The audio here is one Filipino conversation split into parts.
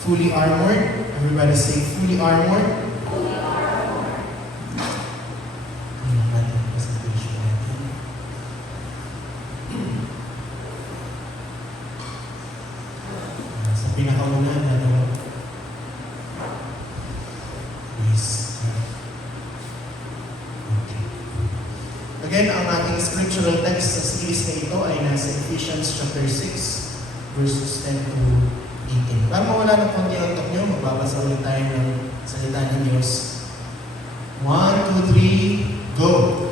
Fully armored. Everybody say fully armored. Fully armored. Tingnan natin ang presentation natin. Sa pinakauna, please. Okay. Again, ang ating scriptural text sa series na ito ay nasa Ephesians chapter 6, verses 10 to 18. Para mawala ng konti ang utak nyo, magbabasa ulit tayo ng salita ng Diyos. 1, 2, 3, go!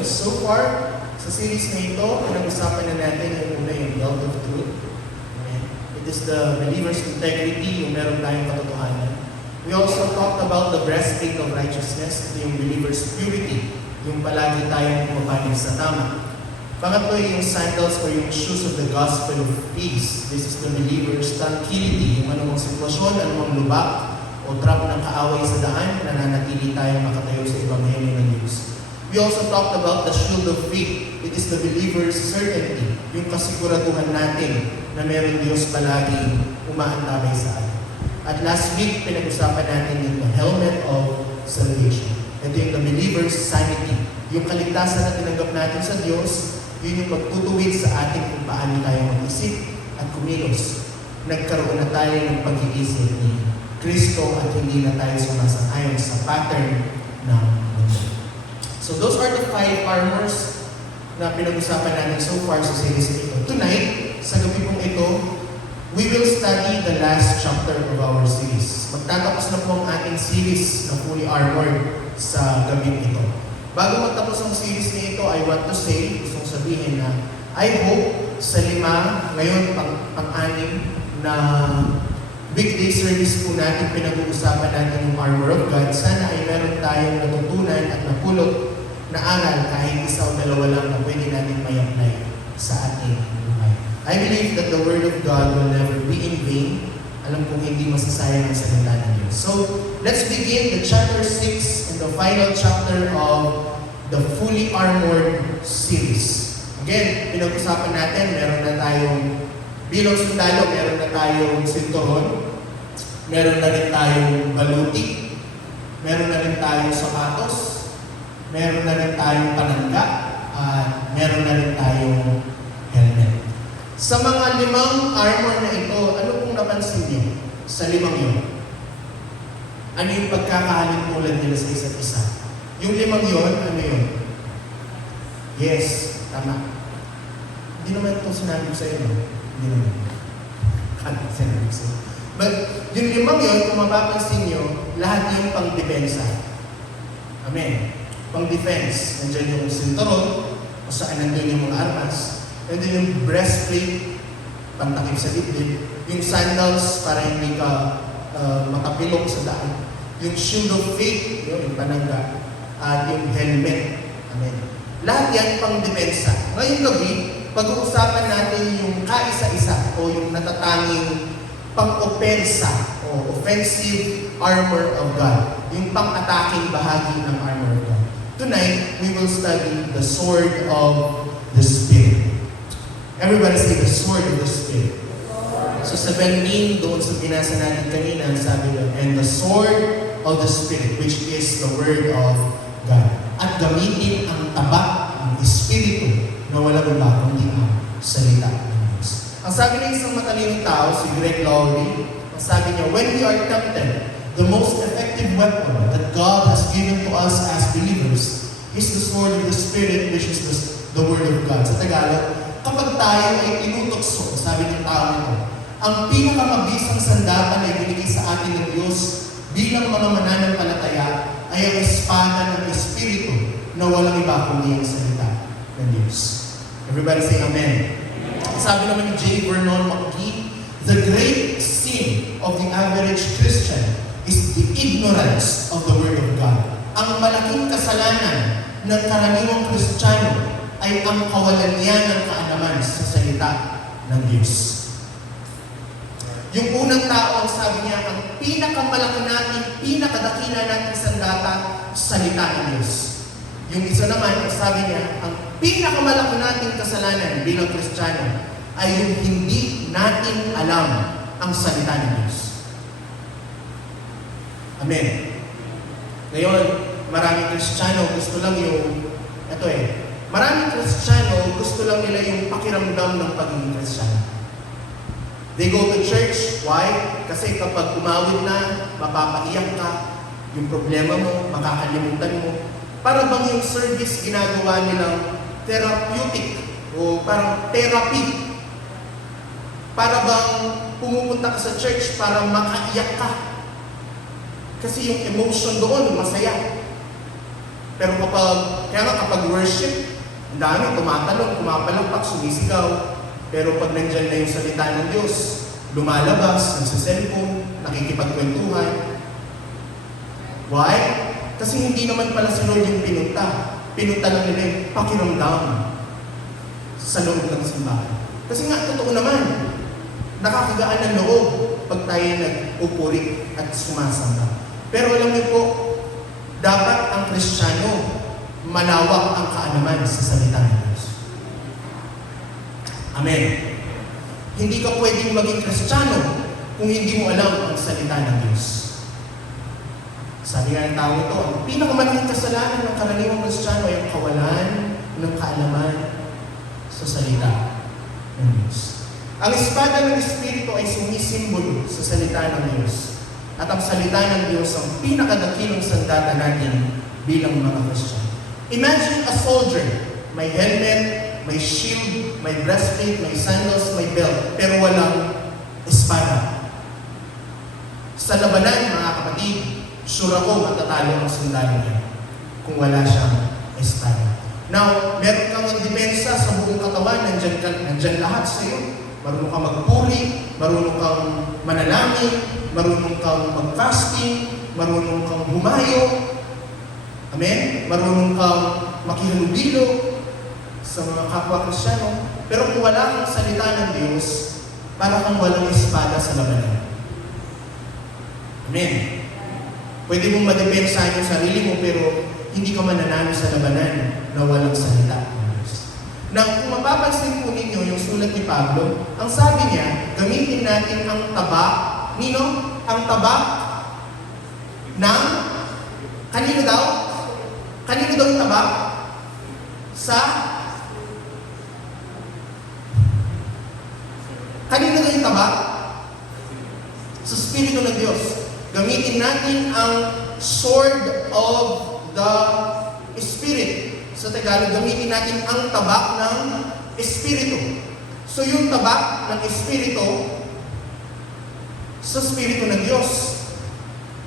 So far, sa series na ito, pinag-usapan na natin yung una yung belt of truth. Okay? It is the believer's integrity, yung meron tayong katotohanan. We also talked about the breastplate of righteousness, ito yung believer's purity, yung palagi tayong pumapanig sa tama. Pangatlo yung sandals or yung shoes of the gospel of peace. This is the believer's tranquility, yung anumang sitwasyon, anumang lubak o trap ng kaaway sa daan, nananatili tayong makatayo sa Ebanghelyo ng Diyos. We also talked about the shield of faith. It is the believer's certainty, yung kasiguraduhan natin na meron Diyos palagi umaantabay sa atin. At last week, pinag-usapan natin yung the helmet of salvation. Ito yung the believer's sanity. Yung kaligtasan na tinanggap natin sa Diyos, yun yung magtutuwid sa atin kung paano tayo mag-isip at kumilos. Nagkaroon na tayo ng pag-iisip ni Kristo at hindi na tayo sumasang-ayon sa pattern ng mundo. So those are the 5 armors na pinag-usapan natin so far sa series na ito. Tonight, sa gabi pong ito, we will study the last chapter of our series. Magtatapos na po ang ating series na fully armored sa gabi ito. Bago magtapos ang series na ito, I want to say, gustong sabihin na, I hope sa 5, ngayon pang-6 na weekday service po natin, pinag-uusapan natin yung armor of God. Sana ay meron tayong natutunan at napulot na aral kahit isa o dalawa lang na pwede natin may apply sa ating buhay. I believe that the Word of God will never be in vain. Alam kong hindi masasayang ang salita ng Diyos. So, let's begin the chapter 6 and the final chapter of the Fully Armored series. Again, pinag-usapan natin, meron na tayong bilang sundalo, meron na tayong sinturon, meron na rin tayong baluti, meron na rin tayong sapatos, meron na rin tayong panangga, at meron na rin tayong helmet. Sa mga 5 armor na ito, ano kung napansin niyo sa 5 yun? Ano yung pagkakahalintulad nila sa isa't isa? Yung 5 yun, ano yun? Yes, tama. Hindi naman ito sinabi ko sa iyo. Hindi naman. Sinabi ko sa iyo. But yung 5 yun, kung mapapansin niyo, lahat yung pang-depensa. Amen. Pang-defense. Nandiyan yung sinturon, kung saan nandun yung mga armas. Nandun yung breastplate pantakip sa dibdib. Yung sandals para hindi ka matapilok sa daan. Yung shield of faith, yung panangga. At yung helmet. Amen. Lahat yan pang depensa. Ngayong gabi, pag-uusapan natin yung kaisa-isa o yung natatanging pang-opensa o offensive armor of God. Yung pang-ataking bahagi ng armor of God. Tonight, we will study the sword of the Spirit. Everybody say the sword of the Spirit. So sa Benjamin, doon sa binasa natin kanina, sabi doon, and the sword of the Spirit, which is the word of God. At gamitin ang taba ng Espiritu na walang iba kundi ang salita ng Diyos. Ang sabi ng isang matalinong tao, si Greg Laurie, ang sabi niya, when we are tempted, the most effective weapon that God has given to us as believers is the sword of the Spirit, which is the word of God. Sa Tagalog, kapag tayo ay tinutokso, sabi ng tao nito, ang pinakamabisang sandapan ay binigay sa atin ng Diyos bilang mga mananampalataya ay ang espada ng Espiritu na walang iba kundi ang salita ng Diyos. Everybody say Amen. Sabi naman ni J. Vernon McGee, the great sin of the average Christian is the ignorance of the Word of God. Ang malaking kasalanan ng karaniwang Kristiyano ay ang kawalan niya ng kaalaman sa salita ng Diyos. Yung unang tao, ang sabi niya, ang pinakamalaki natin, pinakadakila natin sandata, salita ng Diyos. Yung isa naman, ang sabi niya, ang pinakamalaki nating kasalanan bilang Kristiyano ay yung hindi natin alam ang salita ng Diyos. Amen. Ngayon, maraming Kristiyano gusto lang maraming Kristiyano gusto lang nila yung pakiramdam ng pagiging Kristiyano. They go to church. Why? Kasi kapag umawit na, mapapaiyak ka, yung problema mo, makakalimutan mo. Para bang yung service ginagawa nilang therapeutic o parang therapy. Para bang pumupunta ka sa church para makaiyak ka. Kasi yung emotion doon, masaya. Pero kapag worship, ang dami, tumatalon, kumapalakpak, sumisigaw. Pero pag nandyan na yung salita ng Diyos, lumalabas, nagsa-cellphone, nakikipagkwentuhan. Why? Kasi hindi naman pala si Lord yung pinunta. Pinunta lang nila yung pakiramdam sa loob ng simbahan. Kasi nga, totoo naman, nakakagaan ng loob pag tayo nag-upuri at sumasamba. Pero alam niyo po, dapat ang Kristiyano malawak ang kaalaman sa salita ng Diyos. Amen. Hindi ka pwedeng maging Kristiyano kung hindi mo alam ang salita ng Diyos. Sabi nga ng tao ito, ang pinakamalaking kasalanan ng karaniwang Kristiyano ay ang kawalan ng kaalaman sa salita ng Diyos. Ang espada ng Espiritu ay sumisimbolo sa salita ng Diyos. At ang salita ng Diyos ang pinakadakilang sandata natin bilang mga Kristiyano. Imagine a soldier, may helmet, may shield, may breastplate, may sandals, may belt, pero walang espada. Sa labanan, mga kapatid, sure ako matatalo ang sundalo niya kung wala siyang espada. Now, meron kang depensa sa buong katawan, nandyan lahat sa iyo. Marunong kang magpuri, marunong kang manalangin, marunong kang mag-fasting, marunong kang humayo. Amen? Marunong kang makihalubilo sa mga kapwa Kristiyano. Pero kung wala kang salita ng Diyos, para kang walang espada sa labanan. Amen? Pwede mong madepensahan yung sarili mo, pero hindi ka mananalo sa labanan na walang salita ng Diyos. Now, kung mapapansin po ninyo yung sulat ni Pablo, ang sabi niya, gamitin natin ang taba, ang taba ng, kanino daw? Kanino daw yung taba? Kanino daw yung taba? Sa Espiritu ng Diyos. Gamitin natin ang sword of the Spirit. Sa Tagalog, gamitin natin ang tabak ng Espiritu. So yung tabak ng Espiritu, sa Espiritu ng Diyos,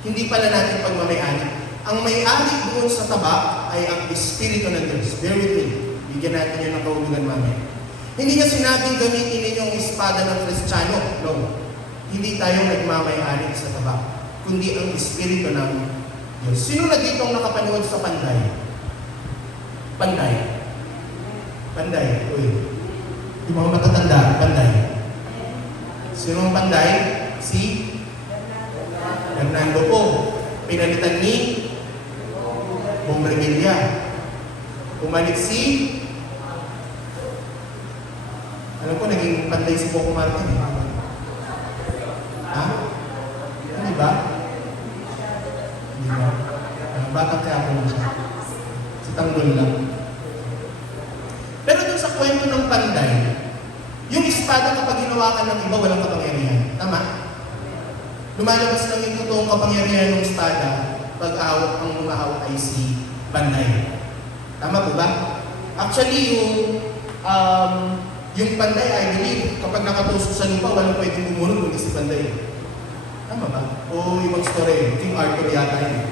hindi pala natin pagmamayari. Ang may-ari doon sa tabak ay ang Espiritu ng Diyos. Bear with me. Bigyan natin yun ng kahulugan mamaya. Hindi niya sinabing gamitin ninyo ang espada espada ng Kristiyano. No. Hindi tayo nagmamayari sa tabak, kundi ang Espiritu ng Diyos. Sino na dito ang nakapanood sa Panday? Panday. Panday. Uy. Yung mga matatanda, Panday. Sino ang Panday? Si Fernando po. Pinalitan ni Bong Revilla. Pumalit si alam ko, naging Panday si Coco Martin. Ha? Hindi ba? Hindi ba? Batang kaya ko lang siya. Si Tanggol lang. Pero dun sa kwento ng Panday, yung espada kapag hinawakan ng iba, walang kapangyarihan. Tama? Lumalabas lang yung totoong kapangyarihan ng espada pag awak ang mga hawak ay si Panday. Tama po ba? Actually, yung Panday, I believe, kapag nakatusok sa lupa, walang pwedeng bumunod kundi si Panday. Tama ba? O ibang story, King Arthur yata yun.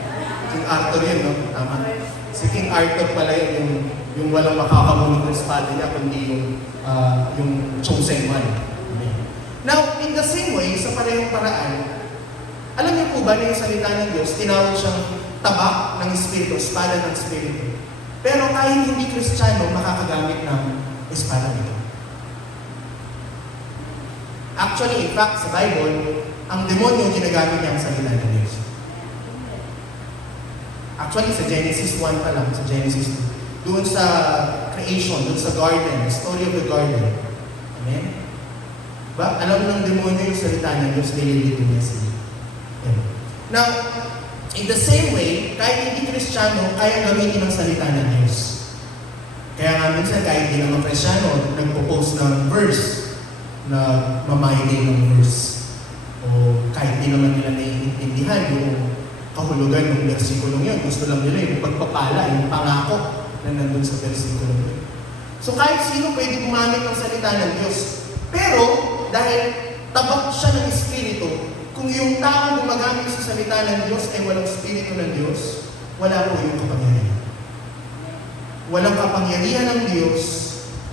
King Arthur yun, no? Tama. Si King Arthur pala yun, yung walang makakabunod ng espada niya, kundi yung chosen one. Now, in the same way, sa parehong paraan, alam niyo po ba na yung salita ng Diyos, tinawag siyang tabak ng Espiritu, espada ng Espiritu. Pero kahit hindi Kristiyano, makakagamit ng espada nito. Actually, in fact, sa Bible, ang demonyo ginagamit niya ang salita ng Diyos. Actually, sa Genesis 1 pa lang, sa Genesis 2, doon sa creation, doon sa garden, the story of the garden. Amen? Ba? Alam ng demonyo yung salita ng Diyos, nililito niya sila. Now, in the same way, kahit hindi Kristiyano, kaya gamitin ang salita ng Diyos. Kaya nga minsan, kahit hindi naman Kristiyano, nagpo-post ng verse na mamahiling ng verse. O kahit hindi naman nila naiintindihan yung kahulugan ng versikulong yun. Gusto lang nila yung pagpapala, yung pangako na nandun sa versikulong yun. So kahit sino pwede gumamit ng salita ng Diyos. Pero, dahil tabak siya ng Espiritu, kung yung tao gumagamit sa salita ng Diyos ay walang Espiritu ng Diyos, wala po yung kapangyarihan. Walang kapangyarihan ng Diyos,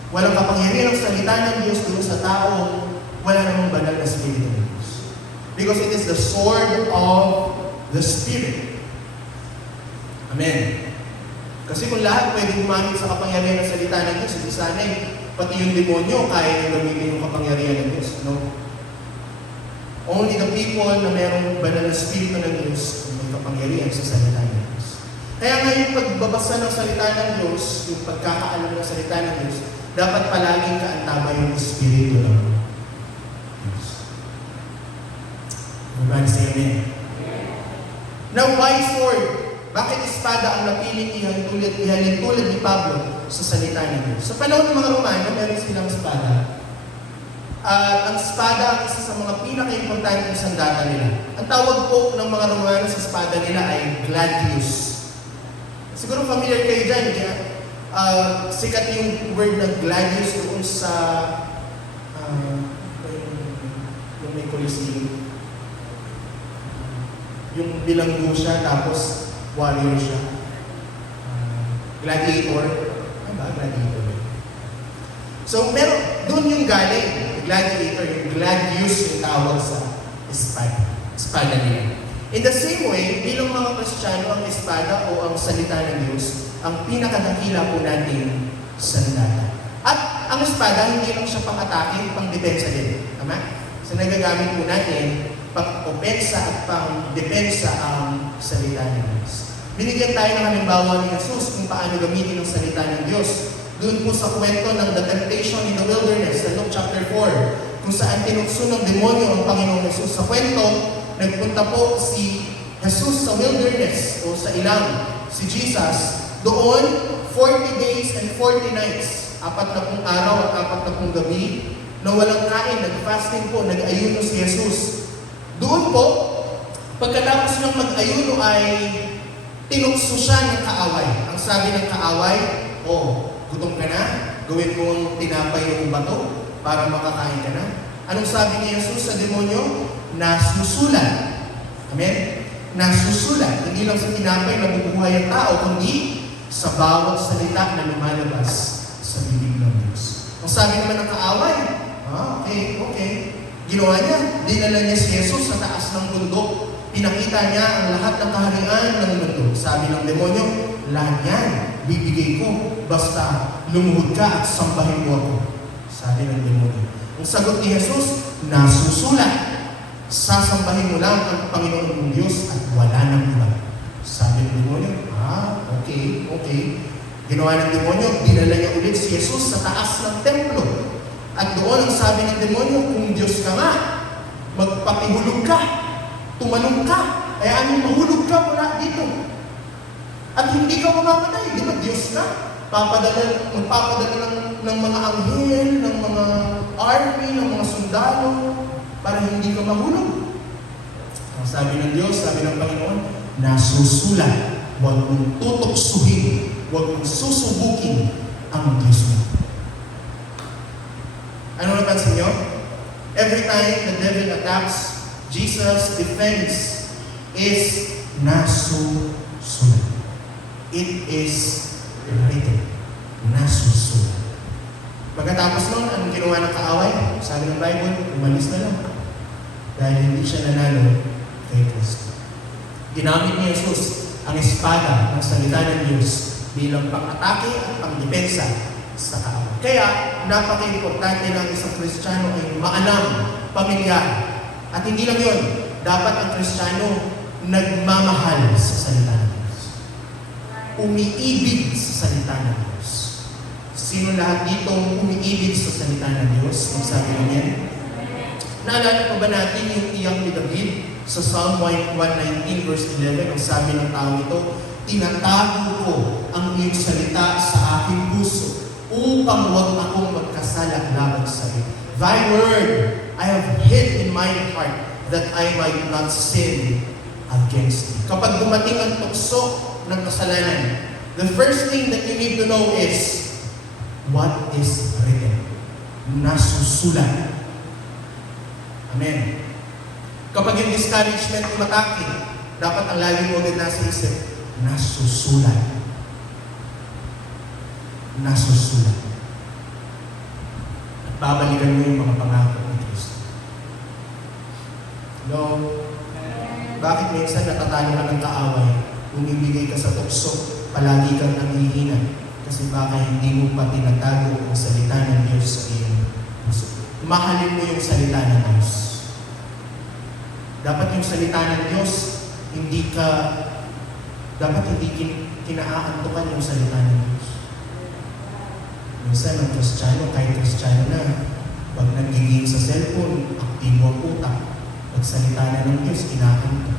walang kapangyarihan ng salita ng Diyos doon sa tao, wala namang banal na Espiritu ng Diyos. Because it is the sword of the Spirit. Amen. Kasi kung lahat pwede gumamit sa kapangyarihan ng salita ng Diyos, hindi sana pati yung demonyo kaya yung gamitin yung kapangyarihan ng Diyos. No? Only the people na mayroong banal na Espiritu ng Diyos may kapangyarihan sa salita ng Diyos. Kaya nga yung pagbabasa ng salita ng Diyos, yung pagkakaalam ng salita ng Diyos, dapat palaging kaantaba yung Espiritu ng Diyos. Everybody say amen. Now, why sword? Bakit espada ang napiling ihalin tulad ni Pablo sa salita ng Diyos? Sa panahon ng mga Romano, meron silang espada. Ang espada ang isa sa mga pinaka-importanteng sandata nila. Ang tawag po ng mga Romano sa espada nila ay gladius. Siguro familiar kayo dyan, kaya sikat yung word na gladius doon sa yung may Colosseum. Yung bilanggo siya, tapos warrior siya. Gladiator. Ano ba? Gladiator. So, meron, doon yung galing. Gladiator, yung gladius yung tawag sa espada nila. In the same way, bilang mga Kristiyano, ang espada o ang salita ng Diyos, ang pinakadakila po natin sandata. At ang espada, hindi lang siya pang-atake, pang-depensa din. Tama? So, nagagamit po natin pang-opensa at pang-depensa ang salita ng Diyos. Binigyan tayo ng halimbawa ni Jesus kung paano gamitin ang salita ng Diyos. Doon po sa kwento ng the temptation in the wilderness, sa Luke chapter 4, kung saan tinukso ng demonyo ang Panginoong Jesus. Sa kwento, nagpunta po si Jesus sa wilderness o sa ilang, si Jesus. Doon, 40 days and 40 nights, 40 araw at 40 gabi, na walang kain, nag-fasting po, nag-ayuno si Jesus. Doon po, pagkatapos ng mag-ayuno ay tinukso siya ng kaaway. Ang sabi ng kaaway, gutom ka na? Gawin mo ang tinapay yung bato para makakain ka na? Anong sabi ni Jesus sa demonyo? Nasusulat. Amen? Nasusulat. Hindi lang sa tinapay na bubuhay ang tao, kundi sa bawat salita na lumalabas sa bibig ng Diyos. Ang sabi naman ng kaaway, okay. Ginawa niya, dinala niya si Jesus sa taas ng bundok. Pinakita niya ang lahat ng kaharian ng mundo. Sabi ng demonyo, lahat yan, bibigay ko, basta lumuhod ka at sambahin mo ako. Sabi ng demonyo. Ang sagot ni Jesus, nasusulat. Sasambahin mo lang ang Panginoon mong Diyos at wala nang iba. Sabi ng demonyo, okay. Ginawa ng demonyo, dinala niya ulit si Jesus sa taas ng templo. At doon ang sabi ng demonyo, kung Diyos ka nga, magpakihulog ka, tumalong ka, ayaw mahulog ka mula dito. At hindi ka mamamatay, di ba Diyos ka? Magpapadala ng mga anghel, ng mga army, ng mga sundalo, para hindi ka mahulog. Ang sabi ng Diyos, sabi ng Panginoon, nasusulat, huwag mong tutuksuhin, huwag mong susubukin ang Diyos mo. Ano napansin niyo? Every time the devil attacks, Jesus' defense is nasusulat. It is written. Nasusulat. Pagkatapos nun, anong ginawa ng kaaway? Sabi ng Bible, umalis na lang. Dahil hindi siya nanalo kay Kristo. Ginamit ni Jesus ang espada ng salita ng Diyos bilang pang-atake at pang-depensa sa kaaway. Kaya, napaka-importante ng isang Kristiyano ay maalam, pamilyar. At hindi lang yun, dapat ang Kristiyano nagmamahal sa salita ng Diyos. Umiibig sa salita ng Diyos. Sino lahat dito umiibig sa salita ng Diyos? Magsabi lang yan. Naalala pa ba natin yung iyak ni David sa Psalm 119 verse 11? Ang sabi ng tao ito, tinatago ko ang iyong salita sa aking puso upang huwag akong magkasala laban sa iyo. Thy word I have hid in my heart that I might not sin against thee. Kapag dumating ang tukso ng kasalanan, the first thing that you need to know is what is written. Nasusulat. Amen. Kapag yung discouragement umatake, dapat ang lagi mo din nasa isip, nasusulat. Nasusulat. At babalikan mo yung mga pangako ni Kristo. No? Bakit minsan natatalo ka ng kaaway? Umibigay ka sa tukso, palagi kang nanghihina. Kasi baka hindi mo pa tinatago ang salita ng Diyos sa iyong puso. Mahalin mo yung salita ng Diyos. Dapat yung salita ng Diyos, dapat hindi kinaaantukan yung salita ng Diyos. Minsan ang Kristiyano, kahit Kristiyano na, pag nagiging sa cellphone, aktibo ang utak. Pag salita na ng Diyos, kinaaanto.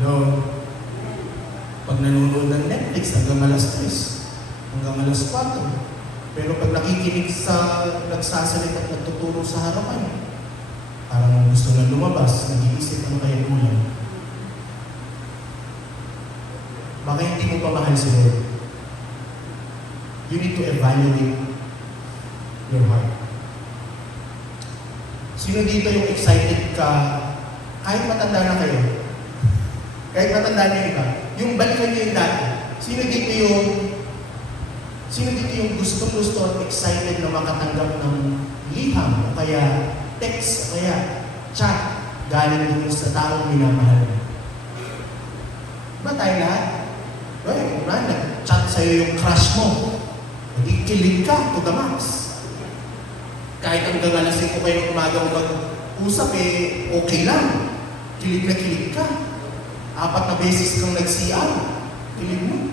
No? Pag nanonood ng Netflix, hanggang alas 3, hanggang alas 4. Pero pag nakikinig sa nagsasalita at nagtuturo sa harapan, parang gusto na lumabas, nag-iisip ano kaya kulang. Baka hindi mo pa mahal si Lord. You need to evaluate your heart. Sino dito yung excited ka, kahit matanda na kayo, kahit matanda niyo iba, yung balikan niyo yung dati, sino dito yung gustong-gusto at excited na makatanggap ng liham o kaya text o kaya chat galing doon sa taong minamahal? Ba tayo lahat? Kung nag-chat sa'yo yung crush mo, nagkikilig ka to the max. Kahit hanggang alas 5 kayo ng umaga mag-usap, okay lang. Kilig na kilig ka. 4 na beses kang nag-CR. Kilig mo.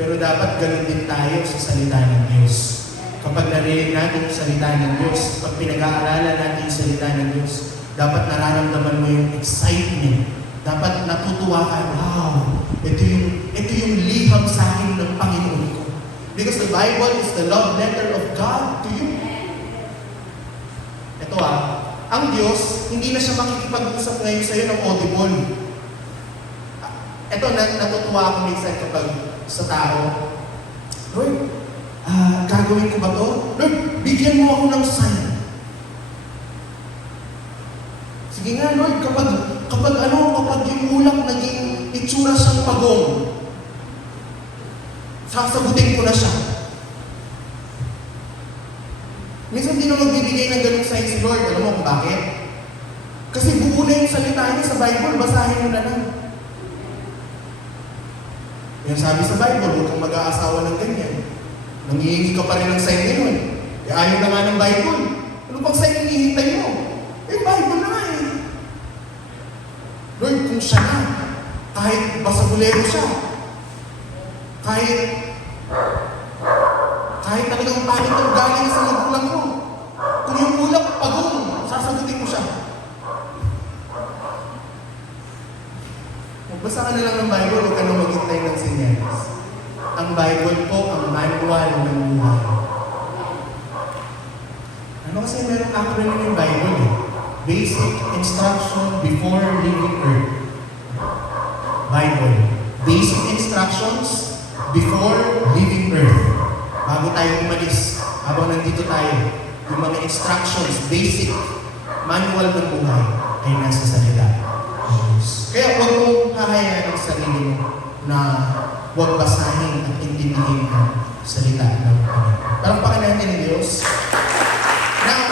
Pero dapat ganun din tayo sa salita ng Diyos. Kapag narinig natin yung salita ng Diyos, pag pinag-aaralan natin yung salita ng Diyos, dapat nararamdaman mo yung excitement. Dapat natutuwa ka, wow, ito yung liham sa akin ng Panginoon ko. Because the Bible is the love letter of God to you. Ito ang Diyos, hindi na siya makikipag-usap ngayon sa'yo ng audible. Ito, natutuwa ako minsan kapag sa tao, Lord, gagawin ko ba to? Lord, bigyan mo ako ng sign. Sige nga, Lord, kapag yung ulap naging itsura siyang pagong, sasagutin ko na siya. Minsan di na magbibigay ng ganun sa'yo si Lord. Alam mo kung bakit? Kasi buo na yung salita niya sa Bible, basahin mo na lang. Yung sabi sa Bible, huwag kang mag-aasawa ng ganyan. Nangihingi ka pa rin ng sign ngayon. Ayaw na nga ng Bible. Ano pang sign hinihintay mo? Bible na nga eh. Lord, kung siya na, kahit basagulero siya, kahit talagang pangit ang galing sa magulang ko, kung yung ulap pagong, sasagutin ko siya. Magbasa ka na lang ng Bible, huwag ka na maghintay ng senyales. Ang Bible po, ang manual ng buhay. Ano kasi merong acronym yung Bible eh? Basic Instruction Before Leaving Earth. Bible. Basic Instructions Before Leaving Earth. Bago tayo umalis, habang nandito tayo, yung mga instructions, basic manual ng buhay ay nasa salita. Kaya huwag mong hahayaan ang sarili mo na huwag basahin at intindihin ang salita ng Panginoon. Palakpakan natin ang Diyos. Now,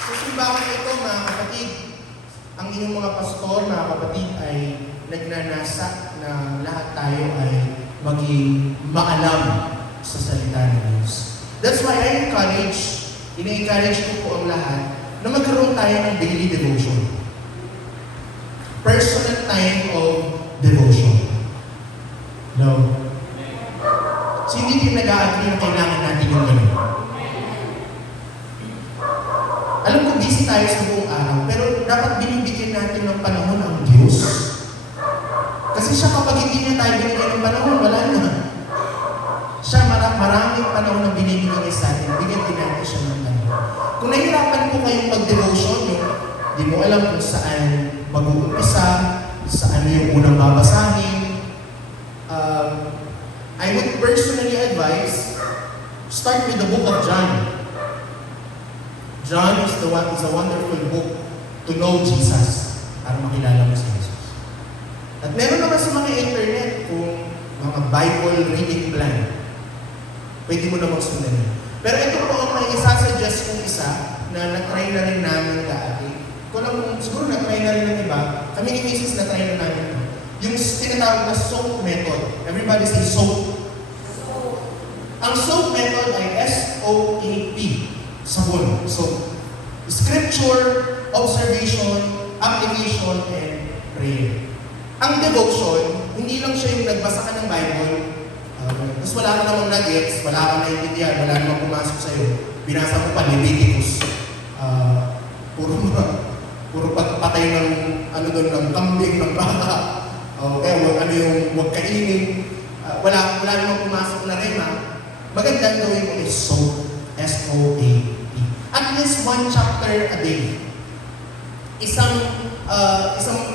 sa simbahan ito, mga kapatid, ang inyong mga pastor, mga kapatid, ay nagnanasa na lahat tayo ay maging maalam sa salita ng Diyos. That's why I ina-encourage ko po ang lahat na magkaroon tayo ng daily devotion. Personal time of devotion. No? So hindi din nag-a-agree na kailangan natin yung gano'n. Alam ko busy tayo sa buong araw, pero dapat binibigyan natin ng panahon ang Diyos. Kasi siya kapag hindi niya tayo binigyan ng panahon, wala na. Siya maraming panahon na binibigyan niya sa atin, bigyan din natin siya ng panahon. Kung nahihirapan po kayong mag-devotion, di mo alam kung saan mag-uumpisa, sa ano yung unang babasahin, I would personally advise, start with the book of John. John is a wonderful book to know Jesus, para makilala mo si Jesus. At meron naman sa mga internet kung mga Bible reading plan. Pwede mo namang sundan yun. Pero ito po ang may isasuggest kong isa na na-try na rin namin dati. Kung alam kung siguro na-try na rin ng iba, kami ni Mrs. na-try na namin ito. Yung tinatawag na SOAP method. Everybody say SOAP. Ang SOAP method ay SOAP. Sabon. So, scripture, observation, application, and prayer. Ang devotion, hindi lang siya yung nagbasa ka ng Bible, tapos wala ka namang nuggets, wala ka naiintindihan, wala namang pumasok sa'yo. Binasa mo pa, Leviticus. Puro patay ng, ng kambing, ng baka. Kaya huwag kainin. Wala namang pumasok na rema. Magandang gawin mo is SOAP. S-O-A-P. At least one chapter a day. Isang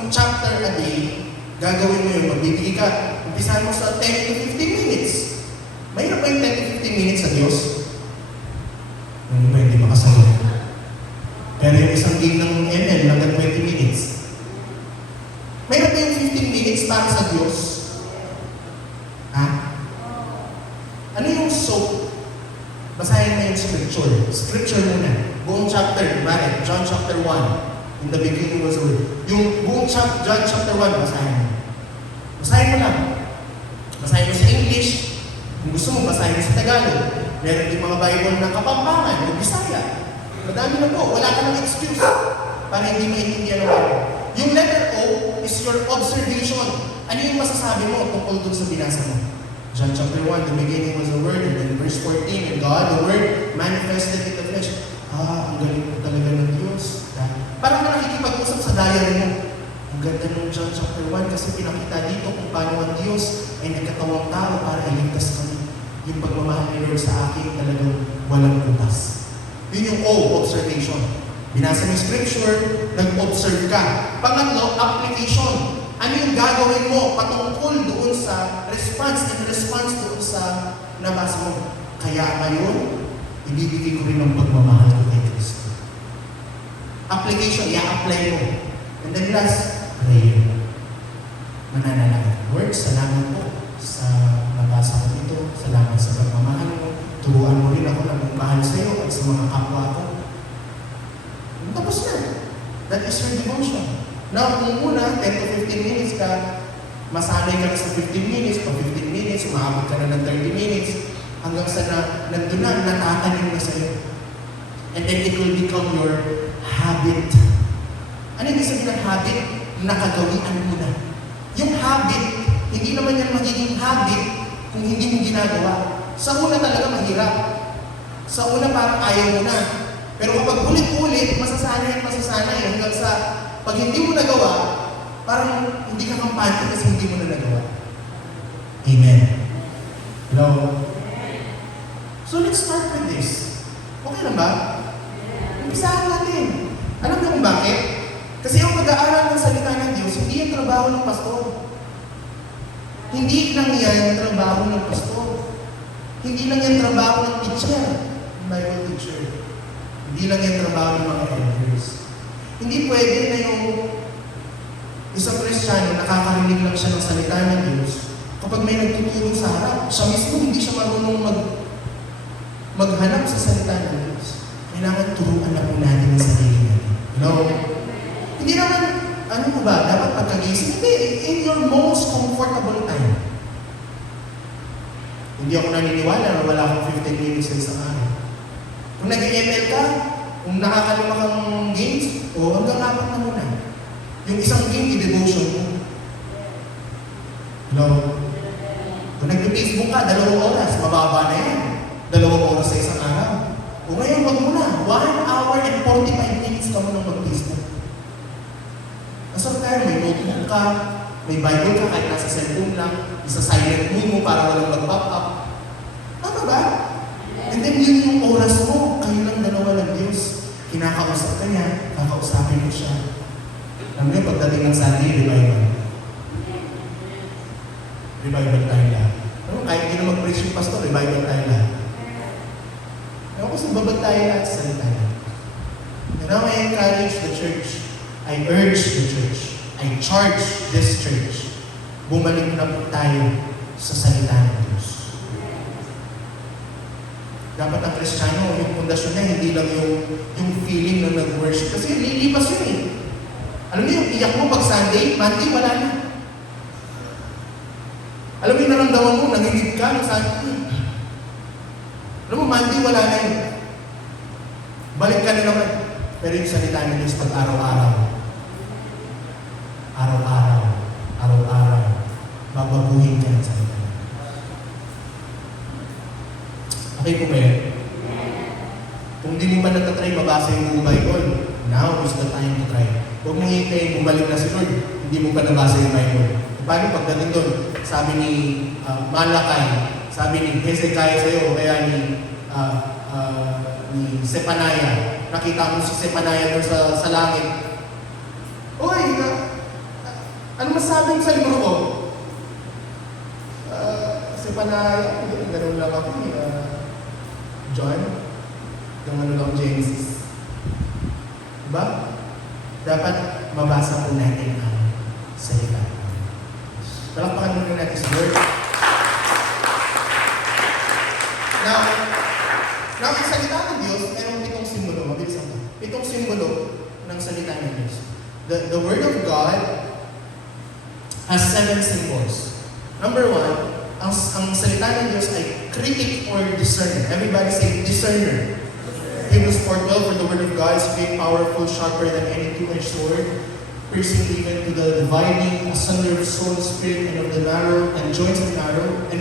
chapter a day, gagawin mo yun. Magbibigay ka. Umpisahan mo sa 10 to 15 minutes. Mayroon ba yung 10 to 15 minutes sa Diyos? Hindi ba hindi makasagot? Pero yung isang game ng ML, hanggang 20 minutes. Mayroon ba yung 15 minutes para sa Diyos? Ha? Ano yung SOAP? Basahin mo yung scripture. Scripture muna. Buong chapter, diba? John chapter 1. In the beginning was the Word. Yung buong John chapter 1, basahin mo. Basahin mo lang. Basahin mo sa English. Kung gusto mo, basahin mo sa Tagalog. Meron din mga Bible na Kapampangan o Bisaya. Madami na po. Wala ka ng excuse para hindi maintindihan ng Bible. Yung letter O is your observation. Ano yung masasabi mo tungkol dun sa binasa mo? John chapter 1, the beginning was the Word, and then verse 14, and God, the Word, manifested in the flesh. Ang galing po talaga ng Diyos. Parang ka nakikipag-usap sa diary mo. Ang ganda ng John chapter 1 kasi pinakita dito kung paano ang Diyos ay nagkatawang tao para iligtas kami. Yung pagmamahal ni Lord sa akin talagang walang butas. Yun yung O, observation. Binasa mo yung scripture, nag-observe ka. Pangatlo, application. Ano yung gagawin mo patungkol doon sa response doon sa nabasa mo? Kaya ngayon, ibibigay ko rin ang pagmamahal ko kay Kristo. Application, i-apply mo. And then last, prayer. Mananalangin. Lord, salamat po sa nabasa ko dito. Salamat sa pagmamahal mo. Turuan mo rin ako na magmahal sa iyo at sa mga kapwa ko. Tapos na. That is your devotion. Now, kung muna, 10 to 15 minutes ka, masanay ka na sa 15 minutes, o 15 minutes, umaabot ka na ng 30 minutes, hanggang sa nandun na, natatanim na sa'yo. And then it will become your habit. Ano yung sabihin ng habit? Nakagawian mo na. Yung habit, hindi naman yan magiging habit kung hindi mo ginagawa. Sa una talaga mahirap. Sa una parang ayaw mo na. Pero kapag ulit-ulit, masasanay hanggang sa pag hindi mo nagawa, parang hindi ka kampante kasi hindi mo na nagawa. Amen. Hello? So let's start with this. Okay lang ba? Umpisahan natin. Alam niyo kung bakit? Kasi yung pag-aaral ng salita ng Diyos, hindi yung trabaho ng pastor. Hindi lang yan trabaho ng pastor. Hindi lang yan trabaho ng teacher, Bible teacher. Hindi lang yan trabaho ng mga elders. Hindi pwede na yung isang Kristiyano, nakakarinig lang siya ng salita ng Diyos. Kapag may nagtutulong sa harap, siya mismo hindi siya marunong maghanap sa salita ng Diyos. Kailangan turuan na po natin ang sarili natin. No? Hindi naman, ano po ba, dapat pagkagising? Hindi, in your most comfortable time. Hindi ako naniniwala na wala akong 15 minutes sa isang araw. Kung nag-ML ka, kung nakakalima kang games, o hanggang 4 na muna. Yung isang game, i-devotion mo. No? Kung nag-Facebook ka, 2 oras, mababa na yan. 2 oras sa isang araw. O ngayon, wag mo na. 1 hour and 45 minutes ka mo nang mag-Facebook. Nasa tayo, may notebook ka, may Bible ka, kahit nasa cellphone lang, isa-silent mo para walang mag-pop up. Tama ba? And then yun yung oras mo, kayo lang dalawa lang Diyos. Kinakausap ka niya, kakausapin mo siya. Alam niyo, pagdating ng Sunday, revival. Revival tayo lahat. Kahit hindi na mag-preach yung pastor, revival tayo lahat. Ewan ko sa babag tayo lahat sa salita niya. And now I encourage the church. I urge the church. I charge this church. Bumalik na po tayo sa salita ng Diyos. Dapat ang Kristiyano, yung pundasyon niya, hindi lang yung feeling na nag-worship. Kasi lilipas yun eh. Alam niyo, yung iyak mo pag Sunday, Monday, wala na. Alam mo yung naramdaman mo, nangingid ka ng Sunday. Alam mo, Monday, wala na yun. Balik ka na naman. Pero yung salita ng Diyos pag araw-araw. Araw-araw. Araw-araw. Babaguhin ka ng salita. Okay po ba yan? Kung di mo pa natatry mabasa yung buong Bible, now is the time to try. Huwag mong hintayin, bumalik na si Lord, hindi mo pa nabasa yung Bible. Paano pagdating doon? Sabi ni Malakay, sabi ni Hezekiah sa'yo, kaya ni Sepanaya. Nakita mo si Sepanaya doon sa langit. Uy, ano masabi mo sa libro ko? Sepanaya, ganun lang ako John, yung ano lang Genesis. Diba? Dapat mabasa po natin ang salita. Palakpakan muna natin sa Lord. Now, ang salita ng Diyos, mayroong 7 simbolo. Mabilis ako. 7 simbolo ng salita ng Diyos. The Word of God has 7 symbols. Number 1, ang salita ng Diyos ay critic or discerner. Everybody say discerner. Hebrews 4:12, for the word of God is very powerful, sharper than any two-edged sword, piercing even to the dividing asunder of soul, spirit, and of the marrow, and joints and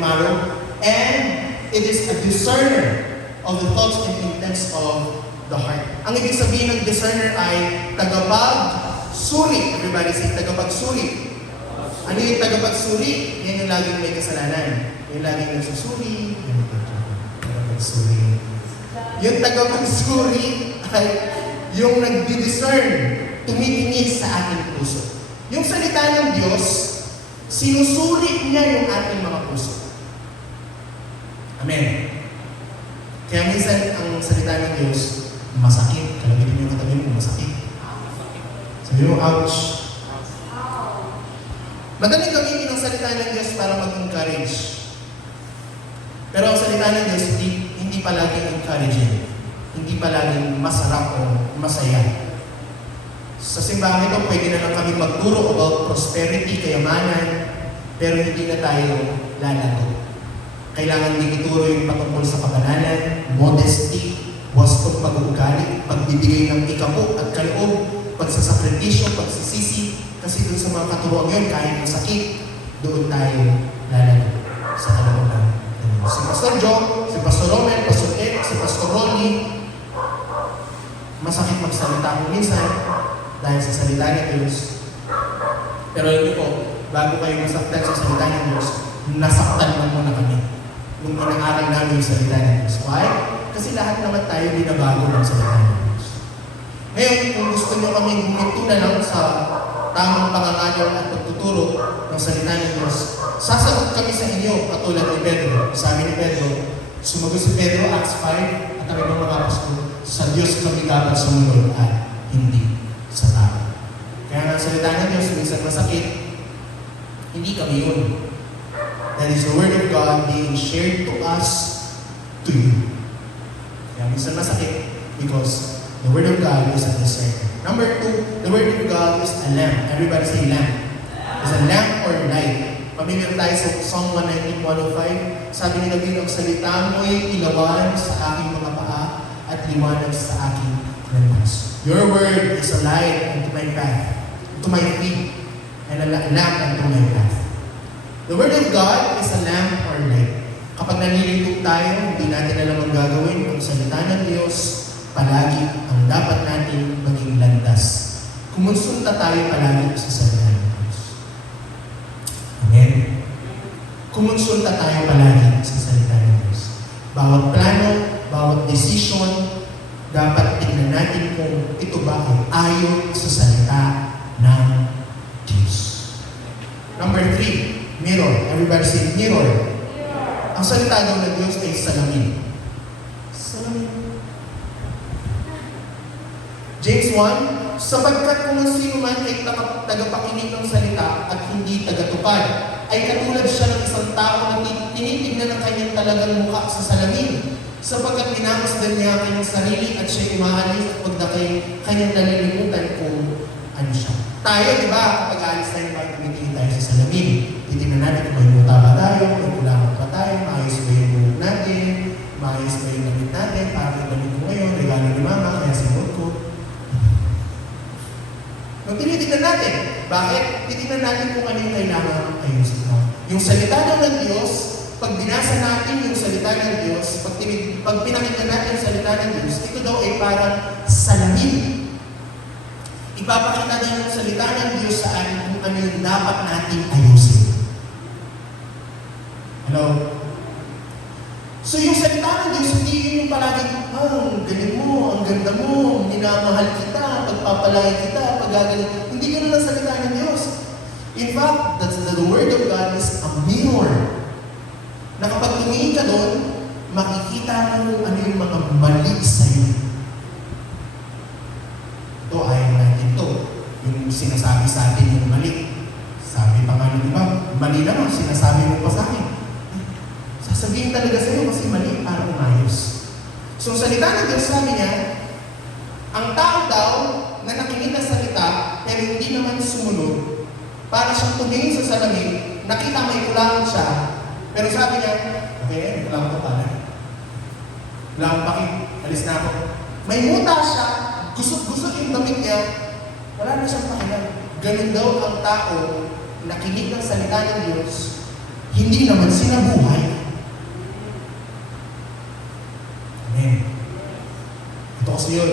marrow, and it is a discerner of the thoughts and intents of the heart. Ang ibig sabihin ng discerner ay tagapag-suri. Everybody say tagapag-suri. Ano yung tagapag-suri? Yan yung laging may kasalanan. Yung laging nagsusuri. Tagapag-suri. Yung tagapag-suri ay yung nagdi-discern, tumitingin sa ating puso. Yung salita ng Diyos, sinusuri niya yung ating mga puso. Amen. Kaya minsan ang salita ng Diyos, masakit. Kalabitin mo yung katabi mo, masakit. Sabi mo, ouch. Madaling gamitin ng ang salita ng Diyos para mag-encourage. Pero ang salita ng Diyos hindi palaging encouraging. Hindi palaging masarap o masaya. Sa simbahan ito, pwede na lang kami magturo about prosperity, kayamanan, pero hindi na tayo lalago. Kailangan din ituro yung patungkol sa kabanalan, modesty, wastong pag-uugali, pagbibigay ng ikapo at kaloob, pagsasakritisyo, pagsisisi, kasi dun sa mga katuruan yun, kahit yung sakit, doon tayo lalago sa kalooban. Si Pastor Joe, si Pastor Romel, Pastor Ed, si Pastor Ronnie, masakit magsalita kung minsan dahil sa salita ng Diyos. Pero hindi po, bago kayo masaktan sa salita ng Diyos, nasaktan mo muna kami nung inaaral namin yung salita ng Diyos. Why? Kasi lahat naman tayo binabago ng salita ng Diyos. Ngayon, kung gusto nyo kami guminto na lang sa tamang pangangaral at pagtuturo ng salita ng Diyos, sasagot kami sa inyo, katulad ni Pedro. Sabi ni Pedro, sumagot si Pedro, Acts 5, at ang ibang mga apostol, sa Diyos kami dapat sumunod at hindi sa tao. Kaya nga salita ng Diyos, minsan masakit, hindi kami yun. That is the Word of God being shared to us, to you. Kaya minsan masakit, because the Word of God is a discerner. Number 2, the Word of God is a lamp. Everybody say lamp. It's a lamp or light. Pamilya tayo sa Psalm 119:105. Sabi ni David, ang salita mo'y ilawan sa aking mga paa at liwanag sa aking landas. Your word is a light unto my path, to my feet, and a lamp unto my path. The Word of God is a lamp or light. Kapag nalilito tayo, hindi natin alam ang gagawin. Ang salita ng Diyos, palagi ang dapat natin maging landas. Kumonsulta tayo palagi sa salita ng Diyos. Amen? Kumonsulta tayo palagi sa salita ng Diyos. Bawat plano, bawat decision, dapat tingnan natin kung ito ba ay ayon sa salita ng Diyos. Number 3, mirror. Everybody say mirror. Ang salita daw ng Diyos ay salamin. Salamin. James 1, sapagkat kung ang sino man ay tagapakinig ng salita at hindi tagatupad, ay katulad siya ng isang tao na tinitignan ng kanyang talagang mukha sa salamin. Sapagkat minamasdan niya ang kanyang sarili at siya umaalis at pagdakay kanyang nalilimutan kung ano siya. Tayo, di ba, kapag aalis tayo, bakit tumitingin tayo sa salamin? Titignan natin kung may muta ba tayo, may kulangan pa tayo, maayos ba yung buhok natin, maayos ba yung gamit natin, parang yung gamit ko ngayon, regalo ni mama, kaya sinod ko. Nung tinitignan natin, bakit? Titignan natin kung ano yung kailangan ayusin mo. Yung salita ng Diyos, pag binasa natin yung salita ng Diyos, pag pinakita natin yung salita ng Diyos, ito daw ay parang salamin. Ipapakita din yung salita ng Diyos sa atin kung ano yung dapat natin ayusin. Hello? So yung salita ng Diyos, hindi yun yung palaging, ang galing mo, ang ganda mo, minamahal kita, pagpapalaki kita, pagagaling. Hindi ganun ang salita ng Diyos. In fact, the Word of God is a mirror. Na kapag tumingin ka doon, makikita mo ano yung mga mali sa'yo. Ito, ayaw natin ito. Yung sinasabi sa atin yung mali. Sabi pa nga di ba, mali naman, sinasabi mo pa sa akin. Sasabihin talaga sa'yo kasi mali para umayos. So, salita ng Diyos sabi niya, ang tao daw na nakinig ng salita pero hindi naman sumunod, para siyang tumingin sa salamin, nakita may kulangan siya, pero sabi niya, okay, kulangan ko pala. Wala akong pakit, alis na ako. May muta siya, gusot-gusot yung damit niya, wala na siyang pakilang. Ganun daw ang tao, nakinig ng salita ng Diyos, hindi naman sinabuhay. Amen. Ito kasi yun.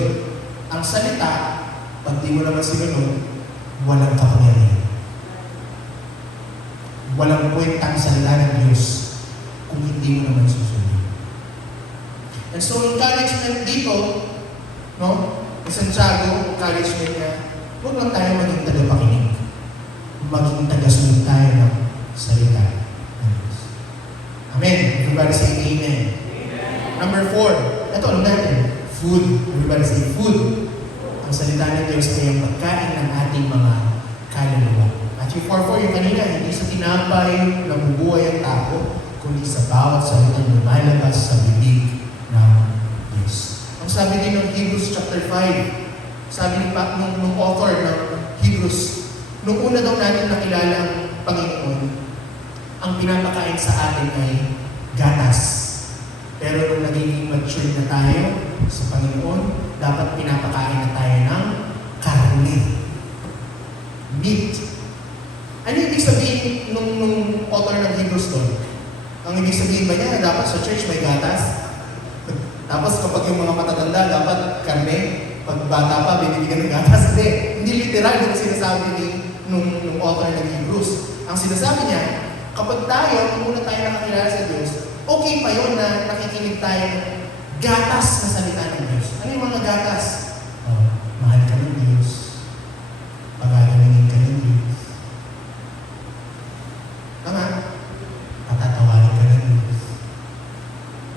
Ang salita, pag di mo naman sinunod, walang kapangyarihan. Walang kwentang salita ng Diyos kung hindi mo naman susunod. And so, encouragement dito, no? Santiago, encouragement niya, huwag lang tayo maging tagapakinig. Maging tagasunod tayo ng salita ng Diyos. Amen. Everybody say amen. Number 4, ito alam natin, food. Everybody say food. Ang salita ng Diyos ay ang pagkain ng ating mga kaluluwa. Matthew Si 4.4 yung kanina, hindi sa tinapay nabubuhay ang tao, kundi sa bawat salitang lumalabas sa bibig ng Diyos. Ang sabi din ng Hebrews chapter 5, sabi nung author ng Hebrews, nung una daw natin nakilala ang Panginoon, ang pinapakain sa atin ay gatas. Pero nung naging mature na tayo sa Panginoon, dapat pinapakain na tayo ng karne. Meat. Ano ibig sabihin nung author ng Hebrews doon? Ang ibig sabihin ba niya, dapat sa church may gatas? Tapos kapag yung mga matatanda, dapat karne? Pag bata pa, binibigyan ng gatas? Hindi literal yung sinasabi nung author ng Hebrews. Ang sinasabi niya, kapag tayo, kung muna tayo nakakilala sa Diyos, okay pa yun na nakikinig tayo ng gatas na salita ng Diyos. Ano yung mga gatas? Mahal ka ng Diyos. Pag-alaminin ka ng Diyos. Tama? Patatawarin ka ng Diyos.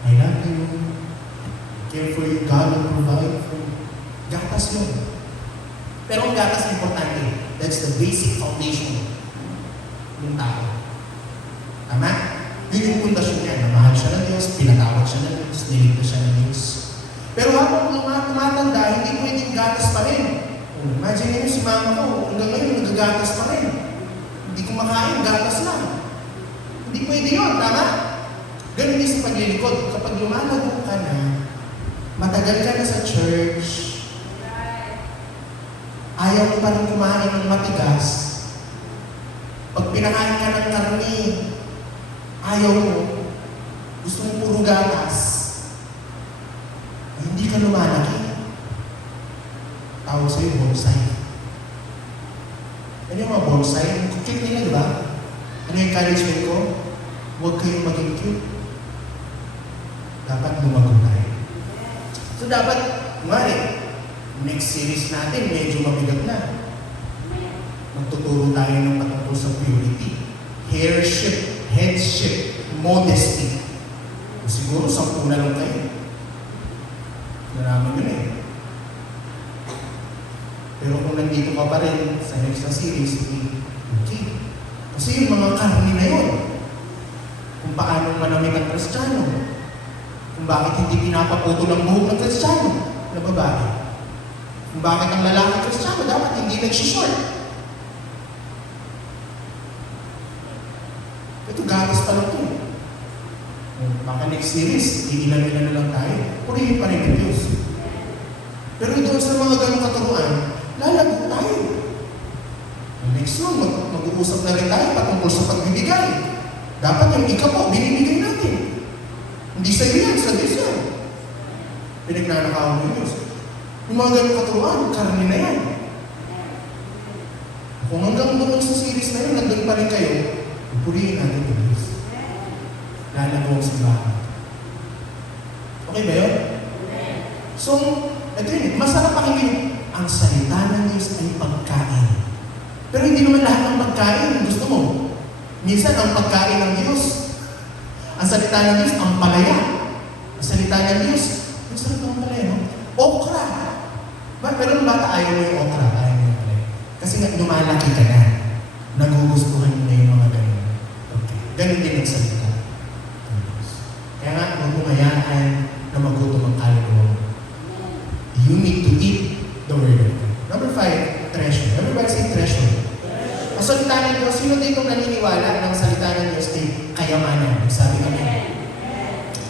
I love you. Care for you. God will provide for you. Gatas yun. Pero ang gatas importante. That's the basic foundation ng tao. Tama? Yun yung pundasyon niya. Namahal siya ng Diyos, pinatawad siya ng Diyos, niligtas siya ng Diyos. Pero habang tumatanda, hindi pwedeng gatas pa rin. Imagine niyo si mama ko, hanggang ngayon nagagatas pa rin. Hindi kumakain, gatas lang. Hindi pwede yun, tama? Ganun din sa paglilikod. Kapag lumalago ka na, matagal ka na sa church, ayaw mo pa rin kumain ng matigas, pag pinakain ka ng karne, ayaw mo, gusto mo puro gatas, hindi ka lumalaki. Tawag sa'yo, bonsai. Ano yung mga bonsai? Cute nila, di ba? Ano yung encouragement ko? Huwag kayong maging cute. Dapat lumago tayo. So dapat, kumari, next series natin, medyo mabigat na. Magtuturo tayo ng patungkol sa purity. Hairship, headship, modesty. Siguro, 10 na lang kayo. Marami yun eh. Pero kung nandito ka pa rin sa next na series, okay. Kasi yung mga karni na yun, kung paano manamit ang Kristiyano, kung bakit hindi pinapaputo ng buhok ng Kristiyano na babae, kung bakit ang lalaki Kristiyano dapat hindi nag-short. Ito, gatas pa lang ito. Baka next series, iilan-ilan na lang tayo, purihin pa rin ng Diyos. Pero doon sa mga ganong katuruan, lalago tayo. Next one, mag-uusap na rin tayo patungkol sa pagbibigay. Dapat yung ikaw binibigay natin. Hindi sa iyo yan, sa Diyos yan. Pinagnanakaw ng Diyos. Yung mga ganong katuruan, karne na yan. Kung hanggang doon sa series na yun, nandun pa rin kayo, purihin natin ng Diyos. Lalago ang simbahan. Okay ba yun? So, ito yun, masarap pakinggan. Ang salita ng Diyos ay pagkain. Pero hindi naman lahat ng pagkain gusto mo. Minsan, ang pagkain ng Diyos, ang salita ng Diyos, ang palaya. Ang salita ng Diyos, ang sarap ng palaya, no? Okra. Pero nung bata, ayaw mo yung okra, ayaw mo yung palaya. Kasi nga, lumalaki ka na. Nagugustuhan mo na yung mga ganun. Okay. Ganun din ang salita. Kaya nga, huwag mo hayaan na magutom ang kaluluwa. You need to eat the Word of God. Number 5, treasure. Everybody say treasure. Ang salita ng Diyos, sino dito naniniwala ng salita ng Diyos ay kayamanan? Sabi kami.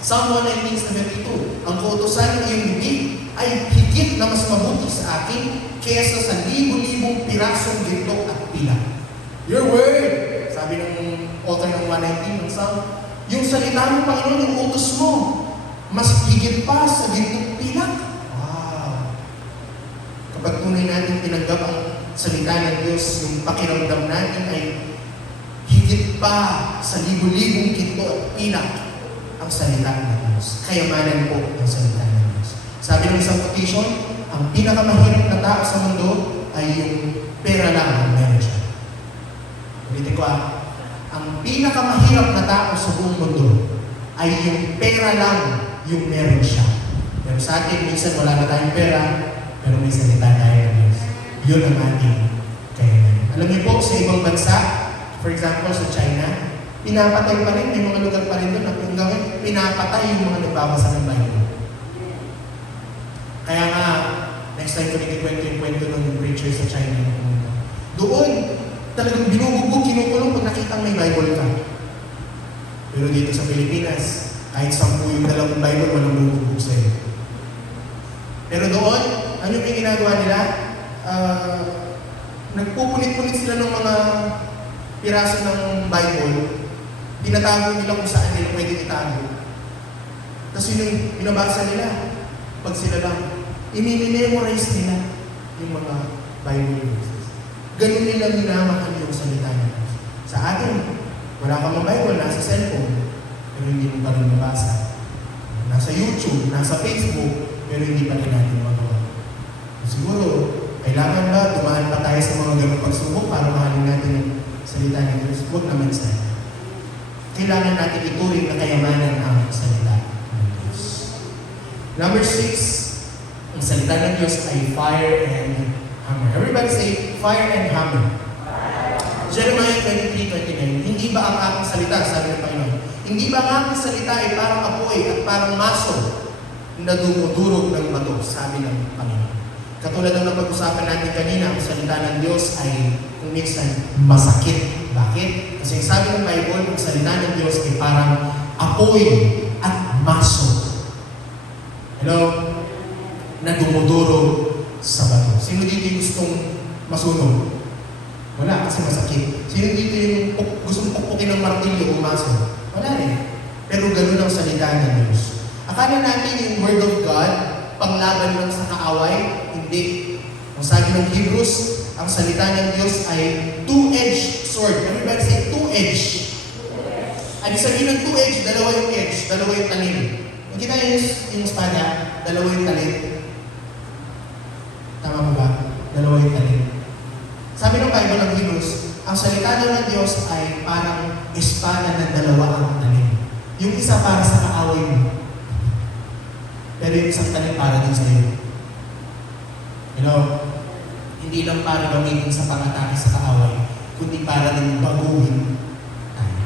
Psalm 119:72, ang kautusan ng iyong bibig ay higit na mas mabuti sa akin kaysa sa libo-libong pirasong ginto at pila. Your word! Sabi ng author ng 119 ng Psalm, yung salita ng Panginoon, yung utos mo, mas higit pa sa ginto pila. Kapag tunay natin tinanggap ang salita ng Diyos, yung pakiramdam natin ay higit pa sa libo-libong ginto at pilak ang salita ng Diyos. Kayamanan po ang salita ng Diyos. Sabi ng isang quotation, ang pinakamahirap na tao sa mundo ay yung pera lang ang meron siya. Ulitin ko ang pinakamahirap na tao sa buong mundo ay yung pera lang yung meron siya. Pero sa atin, minsan wala na tayong pera, pero may salita tayo ng Diyos. Yun ang ating kayamanan. Alam niyo po, sa ibang bansa, for example sa China, pinapatay pa rin, may mga lugar pa rin doon na hanggang pinapatay yung mga nagbabasa ng Bible. Kaya nga, next time ko nagkikwento yung kwento ng preacher sa China. Doon, talagang binubugbog, kinukulong pag nakitang may Bible ka. Pero dito sa Pilipinas, kahit 10 yung dalawang Bible, walang bubugbog sa'yo. Pero doon, ano yung ginagawa nila? Nagpupunit-punit sila ng mga piraso ng Bible, tinatago nila kung saan nila pwede itago. Tapos yun yung binabasa nila, pag sila lang, i-memorize nila yung mga Bible verses. Ganun nila minamahal yung salita nila. Sa atin, wala ka mga Bible, nasa cellphone, pero hindi mo pa rin mabasa. Nasa YouTube, nasa Facebook, pero hindi pa rin natin magawa. Siguro, kailangan ba dumaan pa tayo sa mga ganung pagsubok para mahalin natin yung salita ng Diyos? Huwag naman sa kailangan natin ituring na kayamanan ang salita ng Diyos. Number 6, ang salita ng Diyos ay fire and hammer. Everybody say, fire and hammer. Jeremiah 23:29, hindi ba ang aking salita, sabi ng Panginoon, hindi ba ang aking salita ay parang apoy at parang maso na dumudurog ng bato, sabi ng Panginoon. Katulad ng napag-usapan natin kanina, ang salita ng Diyos ay kung minsan masakit. Bakit? Kasi sabi ng Bible, ang salita ng Diyos ay parang apoy at maso. Hello? Na dumudurog sa bato. Sino dito yung gustong masunog? Wala, kasi masakit. Sino dito yung gustong pukpukin ng martilyo o maso? Wala rin. Pero ganun ang salita ng Diyos. Akala natin yung Word of God, panglaban lang sa kaaway, hindi. Ang sabi ng Hebrews, ang salita ng Diyos ay two-edged sword. Everybody say two-edged. Ano sabihin ng two-edged? Dalawa yung edge, dalawa yung talim. Nakita yung espada, dalawa yung talim. Tama mo ba? Dalawa yung talim. Sabi ng Bible ng Hebrews, ang salita ng Diyos ay parang espada na dalawa ang talim. Yung isa para sa kaaway mo. Pero yung isang talim para din sa iyo. You know, hindi lang para gamitin sa pang-atake sa kaaway, kundi para din baguhin tayo.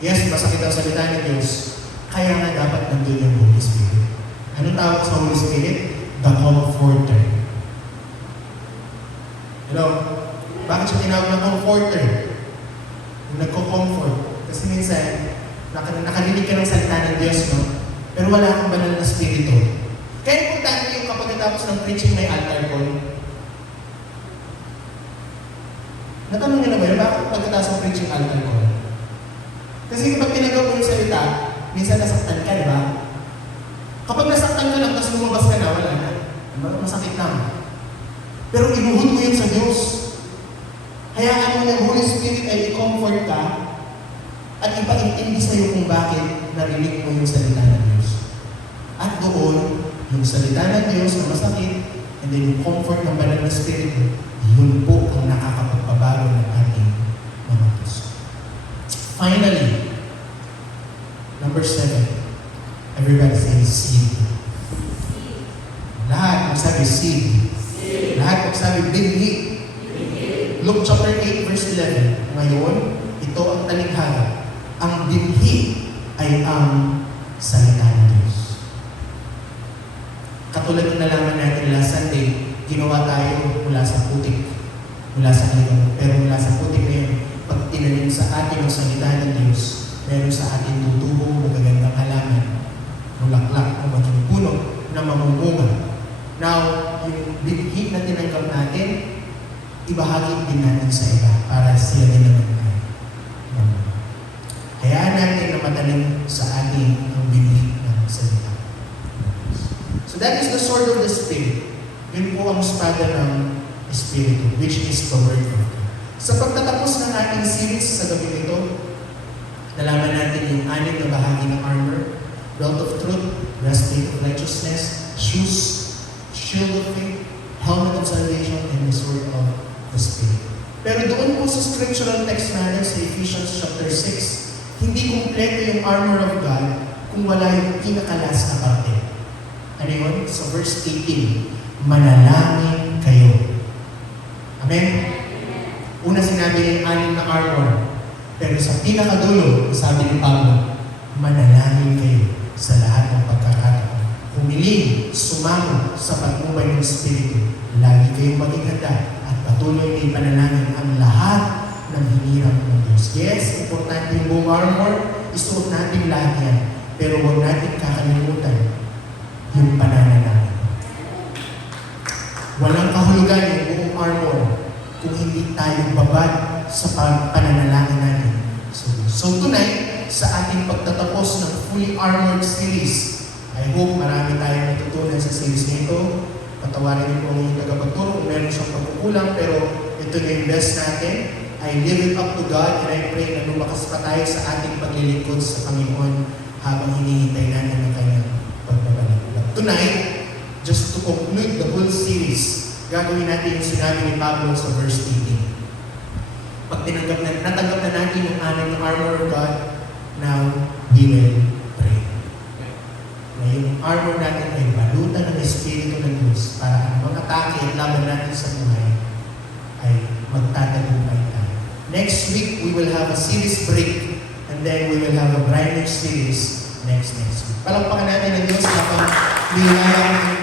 Yes, masakit ang salita ng Diyos, kaya nga dapat nandun yung Holy Spirit. Anong tawag sa Holy Spirit? The Comforter. You know, bakit siya tinawag ng Comforter? Yung nagko-comfort. Kasi minsan, nakalilig ka ng salita ng Diyos, no? Pero wala kang banal na spirito. Kaya importante yung kapag natapos ng preaching may altar call. Natanong nila ba yun? Bakit pagkatapos ng preaching altar call? Kasi kapag tinagaw mo yung salita, minsan nasaktan ka, di ba? Kapag nasaktan ka lang, tapos lumabas ka na, wala na. Masakit lang. Pero inuhod mo yun sa Diyos. Hayaan mo na Holy Spirit ay i-comfort ka at ipaintindi sa'yo kung bakit narinig mo yung salita ng Diyos. At doon, yung salita ng Diyos na masakit, and then yung comfort ng banal na Espiritu, yun po ang nakakapagpabago ng ating mga puso. Finally, number 7, everybody say seed. Lahat magsabi seed. Lahat magsabi binhi. Luke chapter 8 verse 11. Ngayon, ito ang talikhaga. Ang binhi ay ang salita ng Diyos. Katulad ng nalaman natin last Sunday, ginawa tayo mula sa putik, mula sa ngayon. Pero mula sa putik na yun, pag tinanim sa atin ang salita ng Diyos, meron sa atin tutubong magagandang halaman, mulaklak o maging puno na mamumunga. Now, yung binhi na tinanggap natin, ibahagi din natin sa iba para siya din naman tayo. Hayaan natin na matalim sa ating ang binhi ng salita. So that is the sword of the Spirit. Yun po ang espada ng Espiritu, which is the Word of God. Sa pagtatapos ng ating series sa gabi nito, nalaman natin yung 6 na bahagi ng armor, belt of truth, breastplate of righteousness, shoes, shield of faith, helmet of salvation, and the sword of the Spirit. Pero doon po sa scriptural text natin sa Ephesians chapter 6, hindi kumpleto yung armor of God kung wala yung pinakalas na parte. Ano yun? Sa verse 18, manalangin kayo. Amen? Una sinabi niya yung 6 na armor. Pero sa pinakadulo, sabi ni Pablo, manalangin kayo sa lahat ng pagkakataon. Humiling, sumamo sa patnubay ng Espiritu. Lagi kayong maging handa at patuloy na ipanalangin ang lahat ng hinirang ng Diyos. Yes, importante yung buong armor. Isuot natin lahat yan. Pero huwag natin kakalimutan yung pananalangin. Walang kahulugan yung buong armor kung hindi tayo babad sa pananalangin natin. So tonight, sa ating pagtatapos ng Fully Armored series, I hope marami tayong natutunan sa series nito. Patawarin niyo po ang inyong tagapagturo kung meron siyang pagkukulang, pero ito na yung best natin. I leave it up to God and I pray na lumakas pa tayo sa ating paglilingkod sa Panginoon habang hinihintay natin ang kanyang pagbabalik. But tonight, just to conclude the whole series, gagawin natin yung sinabi ni Pablo sa verse 18. Pag natanggap na natin yung 6 na armor of God, now we will pray. Na yung armor natin ay balutan ng Espiritu ng Diyos para ang mga atake at laban natin sa buhay ay magtatagumpay tayo. Next week, we will have a series break and then we will have a brand new series next week. Palakpakan natin ang Diyos kapag nilalang